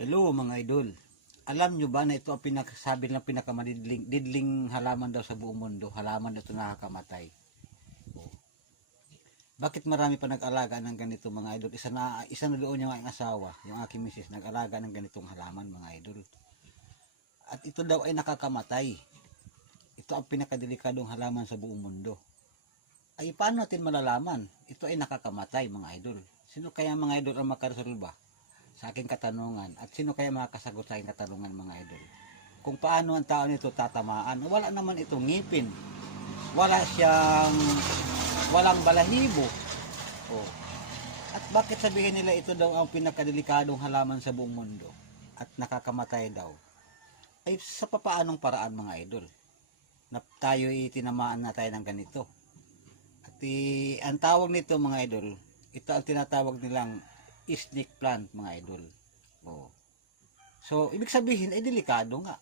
Hello mga idol. Alam nyo ba na ito ang pinakasabi ng pinakamadidling halaman daw sa buong mundo? Halaman na ito nakakamatay. Oh. Bakit marami pa nag-alaga ng ganito mga idol? Isa na doon yung aking asawa, yung aking misis, nag-alaga ng ganitong halaman mga idol. At ito daw ay nakakamatay. Ito ang pinakadelikadong halaman sa buong mundo. Ay paano natin malalaman? Ito ay nakakamatay mga idol. Sino kaya mga idol ang makaresolba sa aking katanungan, at sino kaya makakasagot sa aking katanungan mga idol? Kung paano ang tao nito tatamaan? Wala naman itong ngipin, walang balahibo. Oh. At bakit sabihin nila ito daw ang pinakadelikadong halaman sa buong mundo at nakakamatay daw? Ay sa papaanong paraan mga idol na tayo itinamaan na tayo ng ganito? At ang tawag nito mga idol, ito ang tinatawag nilang snake plant mga idol. Oh. So, ibig sabihin ay delikado nga.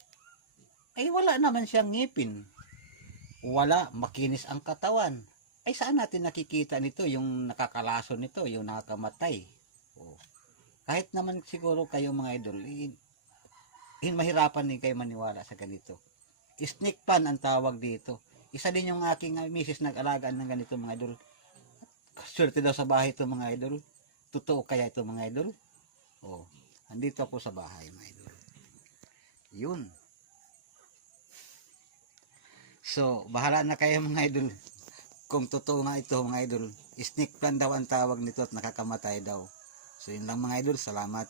Ay wala naman siyang ngipin. Wala, makinis ang katawan. Ay saan natin nakikita nito, yung nakakalason nito, yung nakakamatay? Oh. Kahit naman siguro kayo mga idol, mahirapan din kayo maniwala sa ganito. Snake plant ang tawag dito. Isa din yung aking misis nag-alagaan ng ganito mga idol. Swerte daw sa bahay ito mga idol. Totoo kaya ito mga idol? Oh, andito ako sa bahay mga idol. Yun. So, bahala na kayo mga idol. Kung totoo nga ito mga idol, snake plant daw ang tawag nito at nakakamatay daw. So, yun lang mga idol. Salamat.